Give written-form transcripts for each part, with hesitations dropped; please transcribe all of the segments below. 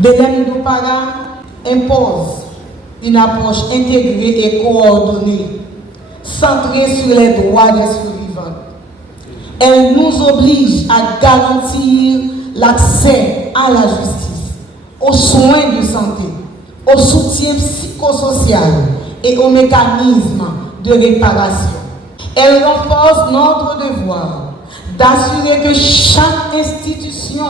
Belém do Pará impose une approche intégrée et coordonnée, centrée sur les droits des survivants. Elle nous oblige à garantir l'accès à la justice, aux soins de santé, au soutien psychosocial et aux mécanismes de réparation. Elle renforce notre devoir d'assurer que chaque institution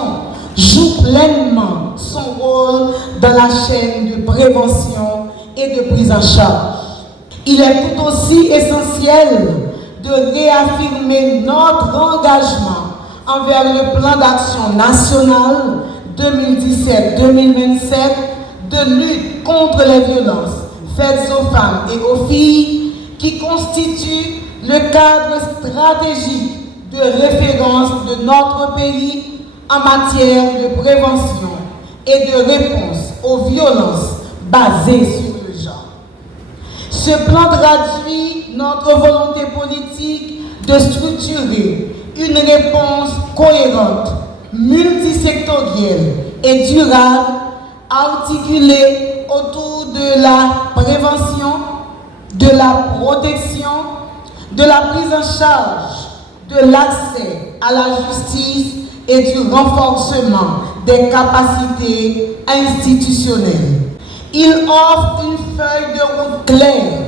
joue pleinement son rôle dans la chaîne de prévention et de prise en charge. Il est tout aussi essentiel de réaffirmer notre engagement envers le plan d'action national 2017-2027 de lutte contre les violences faites aux femmes et aux filles qui constitue le cadre stratégique de référence de notre pays en matière de prévention et de réponse aux violences basées sur le genre. Ce plan traduit notre volonté politique de structurer une réponse cohérente, multisectorielle et durable, articulée autour de la prévention, de la protection, de la prise en charge, de l'accès à la justice et du renforcement des capacités institutionnelles. Il offre une feuille de route claire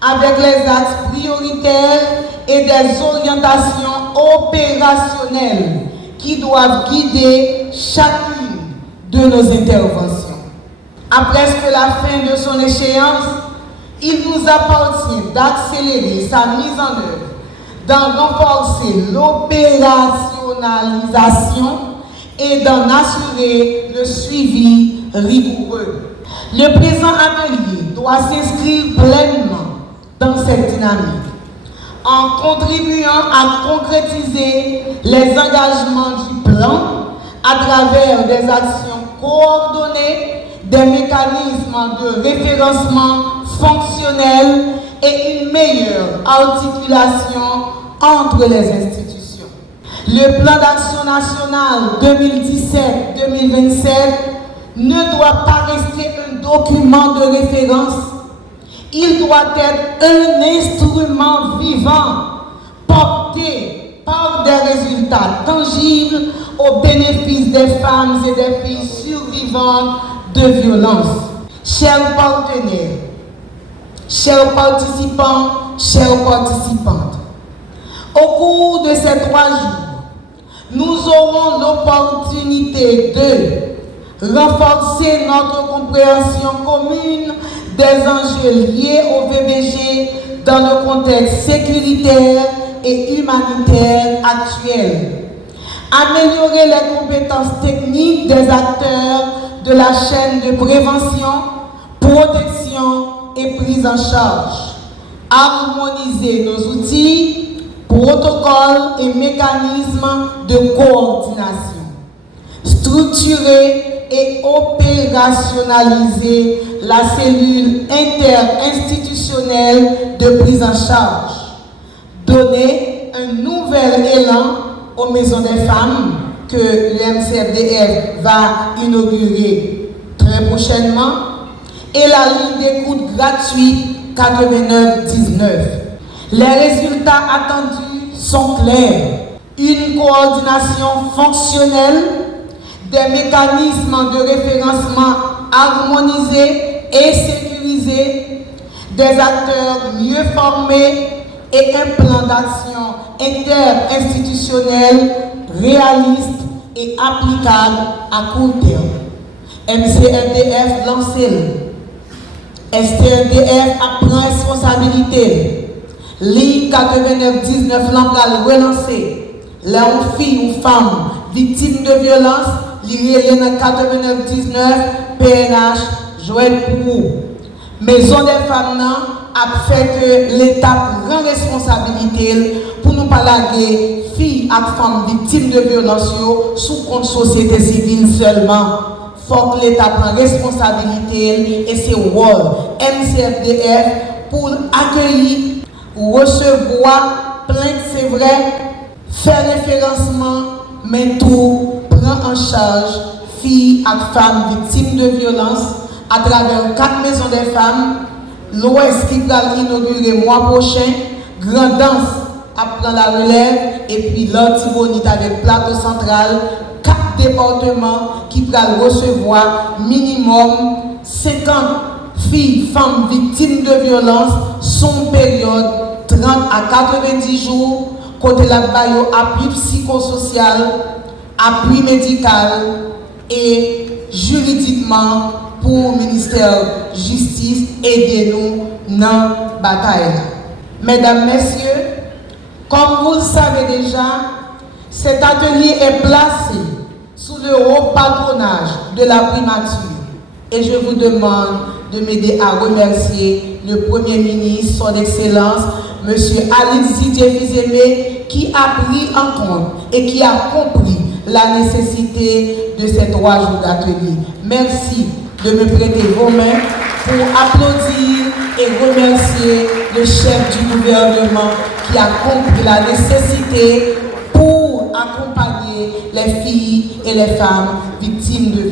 avec les axes prioritaires et des orientations opérationnelles qui doivent guider chacune de nos interventions. À presque la fin de son échéance, il nous appartient d'accélérer sa mise en œuvre, d'en renforcer l'opérationnalisation et d'en assurer le suivi rigoureux. Le présent atelier doit s'inscrire pleinement dans cette dynamique, en contribuant à concrétiser les engagements du plan à travers des actions coordonnées, des mécanismes de référencement fonctionnels et une meilleure articulation entre les institutions. Le plan d'action national 2017-2027 ne doit pas rester un document de référence. Il doit être un instrument vivant, porté par des résultats tangibles au bénéfice des femmes et des filles survivantes de violences. Chers partenaires, chers participants, chères participantes, au cours de ces 3 jours, nous aurons l'opportunité de renforcer notre compréhension commune des enjeux liés au VBG dans le contexte sécuritaire et humanitaire actuel, améliorer les compétences techniques des acteurs de la chaîne de prévention, protection et prise en charge, harmoniser nos outils, protocoles et mécanismes de coordination, structurer et opérationnaliser la cellule interinstitutionnelle de prise en charge, donner un nouvel élan aux maisons des femmes que le MCFDF va inaugurer très prochainement et la ligne d'écoute gratuite 8919. Les résultats attendus sont clairs. Une coordination fonctionnelle, des mécanismes de référencement harmonisés et sécurisés, des acteurs mieux formés et un plan d'action interinstitutionnel réaliste et applicable à court terme. MCFDF lancé. STFDF prend responsabilité. Ligne 8919 l'emploi relancé. Là où filles ou femmes victimes de violence, liées dans 8919 PNH jouet pour Maison des femmes a fait que l'État prend responsabilité pour nous parler filles et femmes victimes de violence sous compte société civile seulement. Il faut que l'État prenne responsabilité et ses rôles MCFDF pour accueillir ou recevoir plainte, c'est vrai, faire référencement, mais tout prend en charge filles et femmes victimes de violences à travers 4 maisons des femmes, l'Ouest qui va inaugurer le mois prochain, Grand Danse à prendre la relève, et puis l'Antibonite avec Plateau Central, 4 départements qui vont recevoir minimum 50 filles, femmes victimes de violences, son période 30 à 90 jours, côté la bayo, appui psychosocial, appui médical et juridiquement pour le ministère de Justice, aidez-nous dans la bataille. Mesdames, Messieurs, comme vous le savez déjà, cet atelier est placé sous le haut patronage de la primature. Et je vous demande de m'aider à remercier le Premier ministre, son Excellence, M. Alix Didier-Fils-Aimé, qui a pris en compte et qui a compris la nécessité de ces 3 jours d'atelier. Merci de me prêter vos mains pour applaudir et remercier le chef du gouvernement qui a compris la nécessité pour accompagner les filles et les femmes victimes de